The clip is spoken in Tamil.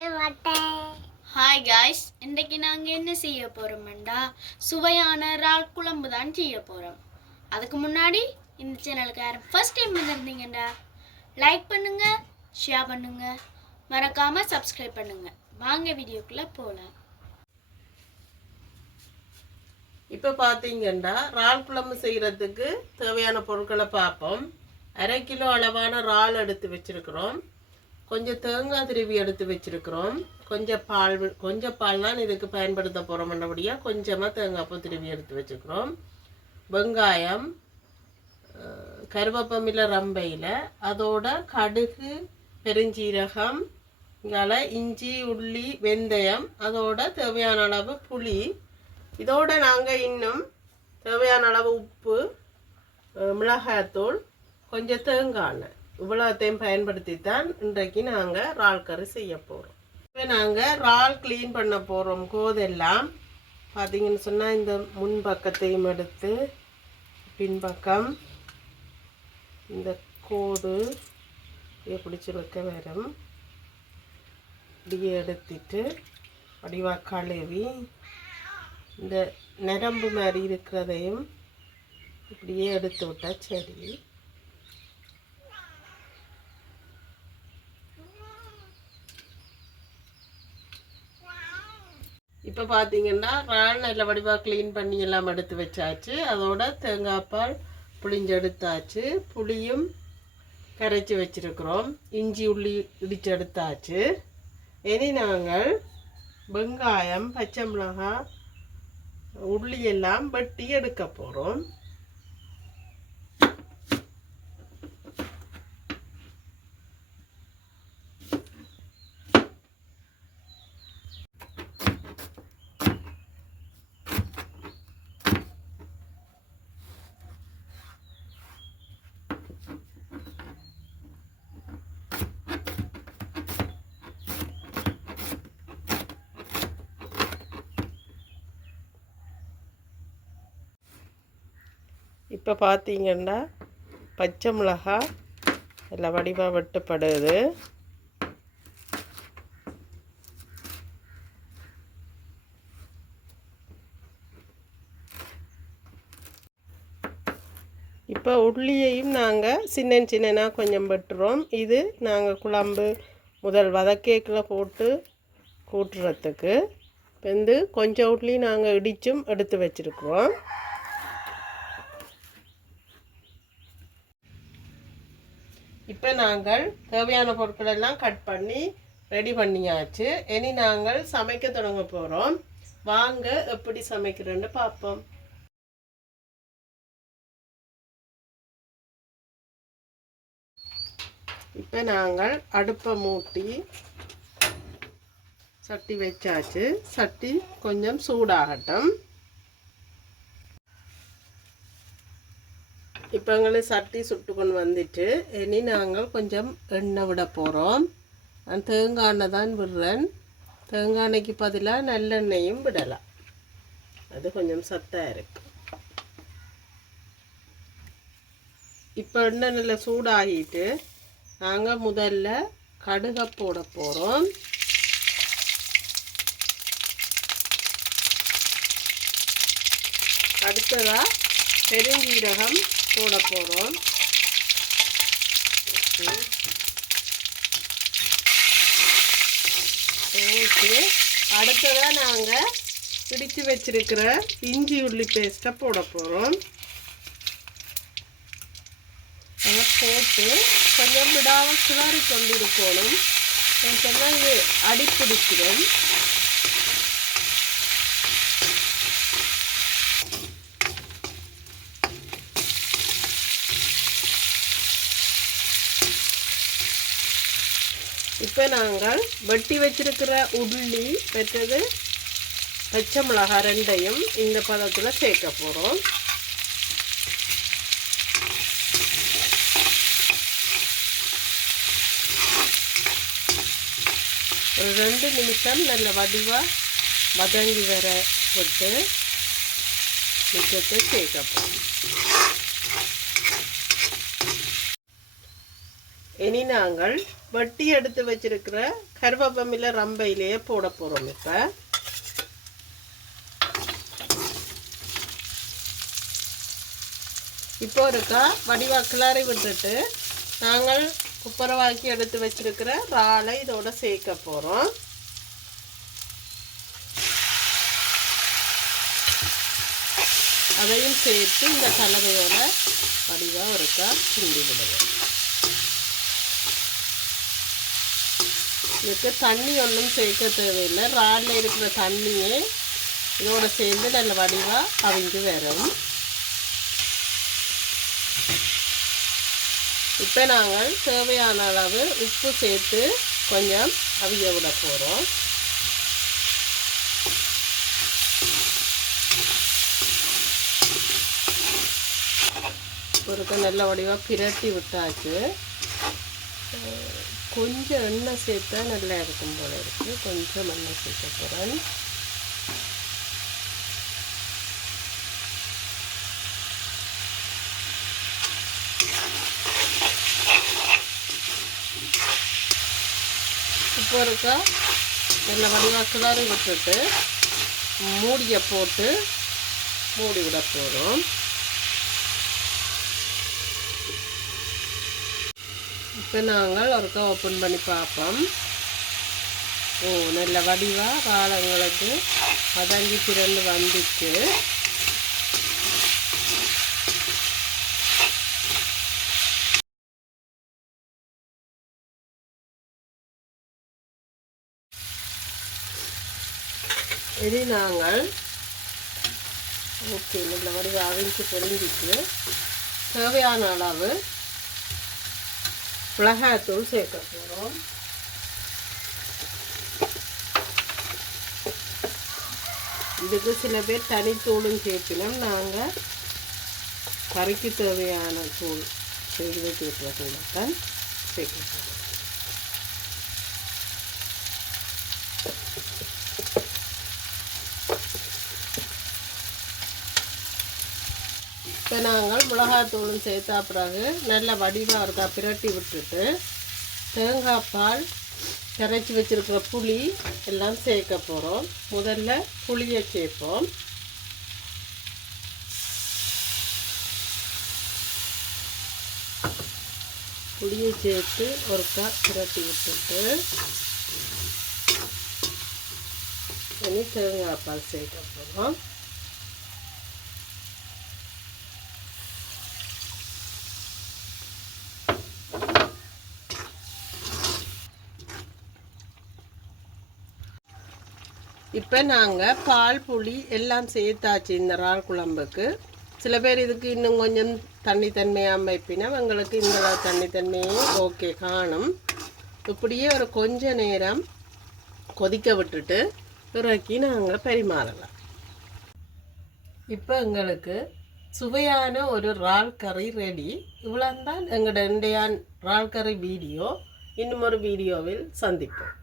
ஹாய் காய்ஸ், இன்றைக்கு நாங்கள் என்ன செய்ய போகிறோம்டா சுவையான இறால் குழம்பு தான் செய்ய போகிறோம். அதுக்கு முன்னாடி இந்த சேனலுக்கு யாரும் ஃபர்ஸ்ட் டைம் வந்திருந்தீங்கடா லைக் பண்ணுங்க, ஷேர் பண்ணுங்க, மறக்காம சப்ஸ்கிரைப் பண்ணுங்க. வாங்க வீடியோக்குள்ள போகலாம். இப்போ பார்த்தீங்கன்னா இறால் குழம்பு செய்கிறதுக்கு தேவையான பொருட்களை பார்ப்போம். 1/2 கிலோ அளவான இறால் எடுத்து வச்சிருக்கிறோம். கொஞ்சம் தேங்காய் திருவி எடுத்து வச்சிருக்கிறோம். கொஞ்சம் பால் தான் இதுக்கு பயன்படுத்த போகிறோம்ன்றபடியாக கொஞ்சமாக தேங்காய் பூ திருவி எடுத்து வச்சுக்கிறோம். வெங்காயம், கருவேப்பமில்லை ரம்பையில், அதோட கடுகு, பெருஞ்சீரகம், இஞ்சி, உள்ளி, வெந்தயம், அதோட தேவையான அளவு புளி. இதோட நாங்கள் இன்னும் தேவையான அளவு உப்பு, மிளகாய்த்தூள், கொஞ்சம் தேங்காய் எண்ணெய், இவ்வளோத்தையும் பயன்படுத்தித்தான் இன்றைக்கு நாங்கள் இறால் கறி செய்ய போகிறோம். இப்போ நாங்கள் இறால் க்ளீன் பண்ண போகிறோம். கோதெல்லாம் பார்த்தீங்கன்னு சொன்னால் இந்த முன்பக்கத்தையும் எடுத்து பின்பக்கம் இந்த கோடு பிடிச்சி வைக்க வரும். இப்படியே எடுத்துட்டு வடிவாக கழுவி இந்த நரம்பு மாதிரி இருக்கிறதையும் இப்படியே எடுத்து விட்டால் சரி. இப்போ பார்த்தீங்கன்னா இறால் நல்ல வடிவாக க்ளீன் பண்ணி எல்லாம் எடுத்து வச்சாச்சு. அதோட தேங்காய் பால் புளிஞ்சு எடுத்தாச்சு. புளியும் கரைச்சி வச்சுருக்குறோம். இஞ்சி உள்ளி இடித்து எடுத்தாச்சு. இனி நாங்கள் வெங்காயம், பச்சை மிளகாய், உள்ளி எல்லாம் வெட்டி எடுக்க போகிறோம். இப்போ பார்த்தீங்கன்னா பச்சை மிளகாய் எல்லாம் வடிவாக வெட்டப்படுது. இப்போ உள்ளியையும் நாங்கள் சின்ன கொஞ்சம் வெட்டுறோம். இது நாங்கள் குழம்பு முதல் வதக்கேக்கில் போட்டு கூட்டுறதுக்கு. வந்து கொஞ்சம் உள்ளி நாங்கள் இடிச்சும் எடுத்து வச்சுருக்குறோம். இப்போ நாங்கள் தேவையான பொருட்கள் எல்லாம் கட் பண்ணி ரெடி பண்ணியாச்சு. இனி நாங்கள் சமைக்க தொடங்க போகிறோம். வாங்க எப்படி சமைக்கிறோன்னு பார்ப்போம். இப்போ நாங்கள் அடுப்பை மூட்டி சட்டி வச்சாச்சு. சட்டி கொஞ்சம் சூடாகட்டும். இப்போ எங்களுக்கு சட்டி சுட்டு கொண்டு வந்துட்டு இனி நாங்கள் கொஞ்சம் எண்ணெய் விட போகிறோம். நான் தேங்காய் எண்ணெய் தான் விடுறேன். தேங்காய் எண்ணெய்க்கு பதிலாக நல்லெண்ணெயும் விடலாம். அது கொஞ்சம் சத்தாக இருக்கு. இப்போ எண்ணெய் நல்லா சூடாகிட்டு நாங்கள் முதல்ல கடுகை போட போகிறோம். அடுத்ததாக பெருஞ்சீரகம் போட போகிறோம். ஓகே, அடுத்ததாக நாங்கள் பிடிச்சு வச்சிருக்கிற இஞ்சி உள்ளி பேஸ்ட்டை போட போகிறோம். அதை போட்டு கொஞ்சம் விடாமல் கிளறி கொண்டு இருக்கணும். சொன்னால் இது அடிப்பிடிச்சிடும். இப்போ நாங்கள் வெட்டி வச்சிருக்கிற உள்ளி பெற்றது பச்சை மிளகாய் ரெண்டையும் இந்த பதத்தில் சேர்க்க போகிறோம். ஒரு 2 நிமிஷம் நல்ல வடிவாக வதங்கி வர விட்டு மிச்சத்தை சேர்க்க போகிறோம். இனி நாங்கள் வெட்டி எடுத்து வச்சிருக்கிற கருவேப்பமில்லை ரம்பையிலேயே போட போகிறோம். இப்போ இருக்கா வடிவா கிளறி விட்டுட்டு நாங்கள் குப்பரவாக்கி எடுத்து வச்சிருக்கிற இறாலை இதோட சேர்க்க போகிறோம். அதையும் சேர்த்து இந்த கலவையோட வடிவாக இருக்கா கிண்டி விடுவோம். இதுக்கு தண்ணி ஒன்றும் சேர்க்க தேவையில்லை. இறாலில் இருக்கிற தண்ணியே இதோட சேர்ந்து நல்ல வடிவாக அவிஞ்சு வரும். இப்போ நாங்கள் தேவையான அளவு உப்பு சேர்த்து கொஞ்சம் அவிய விட போகிறோம். ஒருக்க நல்ல வடிவாக பிரட்டி விட்டாச்சு. கொஞ்சம் எண்ணெய் சேர்த்தா நல்லா இருக்கும் போல இருக்குது. கொஞ்சம் எண்ணெய் சேர்க்க போகிறேன். இப்போ இருக்கா நல்ல வடிவாக கிளறி விட்டுட்டு மூடியை போட்டு மூடி விட போகிறோம். இப்போ நாங்கள் ஒருக்கா ஓப்பன் பண்ணி பார்ப்போம். நல்ல வடிவாக காலங்களுக்கு வதங்கி திறந்து வந்துச்சு. இது நாங்கள் ஓகே நல்ல வடிவாக அவிஞ்சு பொரிஞ்சிட்டு தேவையான அளவு மிளகாய்த்தூள் சேர்க்க போகிறோம். இதுக்கு சில பேர் தனித்தூளும் சேர்ப்பினோம். நாங்கள் கறிக்கு தேவையான தூள் செய்து வைக்கிற தூளை தான் சேர்க்க போகிறோம். இப்போ நாங்கள் மிளகாத்தூளும் சேர்த்தா பிறகு நல்ல வடிவாக இருக்கா பிரட்டி விட்டுட்டு தேங்காய் பால் கரைச்சி வச்சுருக்கிற புளி எல்லாம் சேர்க்க போகிறோம். முதல்ல புளியை சேர்ப்போம். புளியை சேர்த்து ஒருக்கா பிரட்டி விட்டுட்டு இனி தேங்காய் பால் சேர்க்க போகிறோம். இப்போ நாங்கள் பால் புளி எல்லாம் சேர்த்தாச்சு இந்த இறால் குழம்புக்கு. சில பேர் இதுக்கு இன்னும் கொஞ்சம் தண்ணித்தன்மையாக வைப்பினா எங்களுக்கு இந்த தண்ணித்தன்மையே ஓகே காணும். இப்படியே ஒரு கொஞ்ச நேரம் கொதிக்க விட்டுட்டு இறக்கி நாங்கள் பரிமாறலாம். இப்போ எங்களுக்கு சுவையான ஒரு இறால் கறி ரெடி. இவ்வளோ தான் எங்களோட இன்றைய இறால் கறி வீடியோ. இன்னும் ஒரு வீடியோவில் சந்திப்போம்.